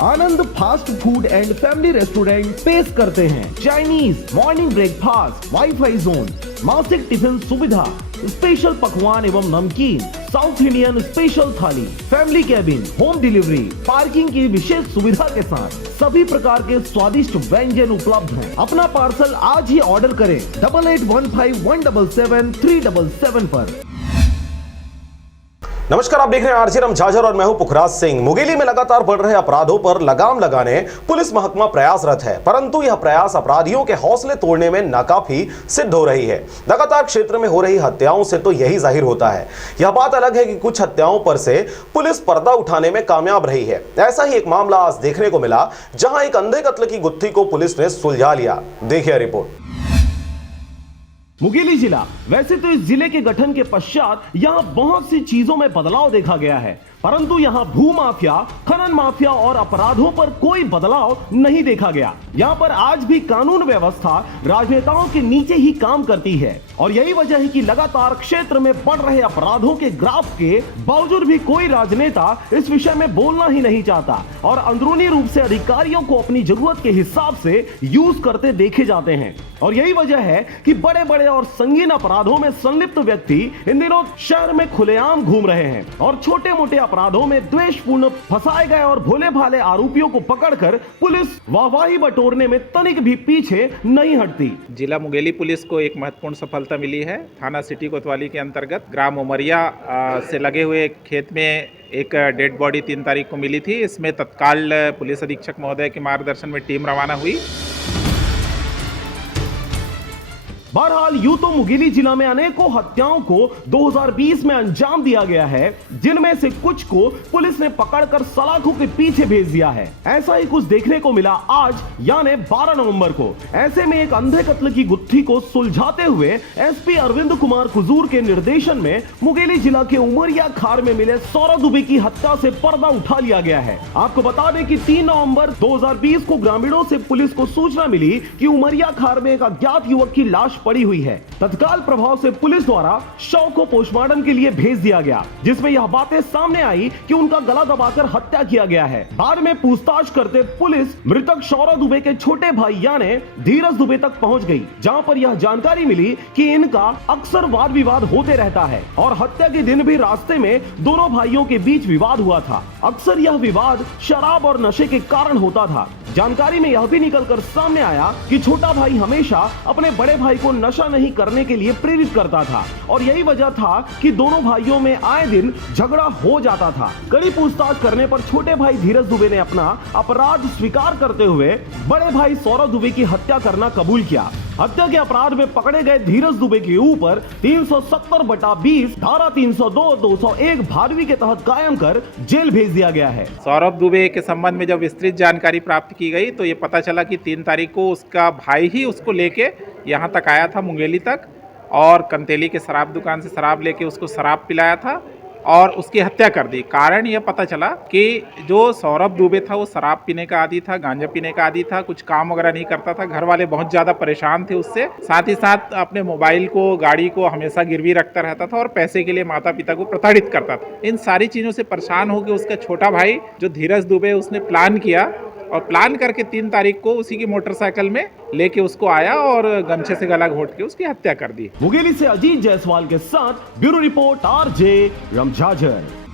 Anand fast food and family restaurant पेश करते हैं Chinese morning breakfast, wifi zone, मासिक टिफिन सुविधा, स्पेशल पकवान एवं नमकीन, साउथ इंडियन स्पेशल थाली, family cabin, home delivery, parking की विशेष सुविधा के साथ सभी प्रकार के स्वादिष्ट व्यंजन उपलब्ध हैं। अपना पार्सल आज ही ऑर्डर करें 8815177377 पर। नमस्कार, आप देख रहे हैं आरजे रमझाझर और मैं हूं पुखराज सिंह। मुंगेली में लगातार बढ़ रहे अपराधों पर लगाम लगाने पुलिस महकमा प्रयासरत है, परंतु यह प्रयास अपराधियों के हौसले तोड़ने में नाकाफी सिद्ध हो रही है। लगातार क्षेत्र में हो रही हत्याओं से तो यही जाहिर होता है। यह बात अलग है कि कुछ हत्याओं पर से पुलिस पर्दा उठाने में कामयाब रही है। ऐसा ही एक मामला आज देखने को मिला, जहां एक अंधे कत्ल की गुत्थी को पुलिस ने सुलझा लिया। देखिए रिपोर्ट। मुंगेली जिला, वैसे तो इस जिले के गठन के पश्चात यहाँ बहुत सी चीजों में बदलाव देखा गया है, परंतु यहाँ भू माफिया, खनन माफिया और अपराधों पर कोई बदलाव नहीं देखा गया। यहाँ पर आज भी कानून व्यवस्था राजनेताओं के नीचे ही काम करती है और यही वजह है कि लगातार क्षेत्र में बढ़ रहे अपराधों के ग्राफ के बावजूद भी कोई राजनेता इस विषय में बोलना ही नहीं चाहता और अंदरूनी रूप से अधिकारियों को अपनी जरूरत के हिसाब से यूज करते देखे जाते हैं। और यही वजह है कि बड़े बड़े और संगीन अपराधों में संलिप्त व्यक्ति इन दिनों शहर में खुलेआम घूम रहे हैं और छोटे मोटे अपराधों में द्वेषपूर्ण फंसाए गए और भोले भाले आरोपियों को पकड़कर पुलिस वाहवाही बटोरने में तनिक भी पीछे नहीं हटती। जिला मुंगेली पुलिस को एक महत्वपूर्ण सफलता मिली है। थाना सिटी कोतवाली के अंतर्गत ग्राम उमरिया से लगे हुए खेत में एक डेड बॉडी 3 तारीख को मिली थी। इसमें तत्काल पुलिस अधीक्षक महोदय के मार्गदर्शन में टीम रवाना हुई। बहरहाल यूं तो मुंगेली जिला में अनेकों हत्याओं को 2020 में अंजाम दिया गया है, जिनमें से कुछ को पुलिस ने पकड़कर सलाखों के पीछे भेज दिया है। ऐसा ही कुछ देखने को मिला आज यानी 12 नवंबर को। ऐसे में एक अंधे कत्ल की गुत्थी को सुलझाते हुए एसपी अरविंद कुमार कुजूर के निर्देशन में मुंगेली जिला के उमरिया खार में मिले सौरभ दुबे की हत्या से पर्दा उठा लिया गया है। आपको बता दें कि 3 नवंबर 2020 को ग्रामीणों से पुलिस को सूचना मिली कि उमरिया खार में एक अज्ञात युवक की लाश पड़ी हुई है। तत्काल प्रभाव से पुलिस द्वारा शव को पोस्टमार्टम के लिए भेज दिया गया, जिसमें यह बातें सामने आई कि उनका गला दबाकर हत्या किया गया है। बाद में पूछताछ करते पुलिस मृतक सौरभ दुबे के छोटे भाई यानी धीरज दुबे तक पहुंच गई, जहां पर यह जानकारी मिली कि इनका अक्सर वाद विवाद होते रहता है और हत्या के दिन भी रास्ते में दोनों भाइयों के बीच विवाद हुआ था। अक्सर यह विवाद शराब और नशे के कारण होता था। जानकारी में यह भी निकलकर सामने आया कि छोटा भाई हमेशा अपने बड़े भाई को नशा नहीं करने के लिए प्रेरित करता था और यही वजह था कि दोनों भाइयों में आए दिन झगड़ा हो जाता था। कड़ी पूछताछ करने पर छोटे भाई धीरज दुबे ने अपना अपराध स्वीकार करते हुए बड़े भाई सौरभ दुबे की हत्या करना कबूल किया। हत्या के अपराध में पकड़े गए धीरज दुबे के ऊपर 370/20 धारा 302, 201 भादवी के तहत कायम कर जेल भेज दिया गया है। सौरभ दुबे के संबंध में जब विस्तृत जानकारी प्राप्त की गई तो ये पता चला कि 3 तारीख को उसका भाई ही उसको लेके यहाँ तक आया था मुंगेली तक और कंतेली के शराब दुकान से शराब लेके उसको शराब पिलाया था और उसकी हत्या कर दी। कारण यह पता चला कि जो सौरभ दुबे था वो शराब पीने का आदी था, गांजा पीने का आदी था, कुछ काम वगैरह नहीं करता था। घर वाले बहुत ज़्यादा परेशान थे उससे, साथ ही साथ अपने मोबाइल को, गाड़ी को हमेशा गिरवी रखता रहता था और पैसे के लिए माता पिता को प्रताड़ित करता था। इन सारी चीज़ों से परेशान होकर उसका छोटा भाई जो धीरज दुबे उसने प्लान किया और प्लान करके 3 तारीख को उसी की मोटरसाइकिल में लेके उसको आया और गमछे से गला घोट के उसकी हत्या कर दी। मुंगेली से अजीत जायसवाल के साथ ब्यूरो रिपोर्ट आरजे रमझाझर।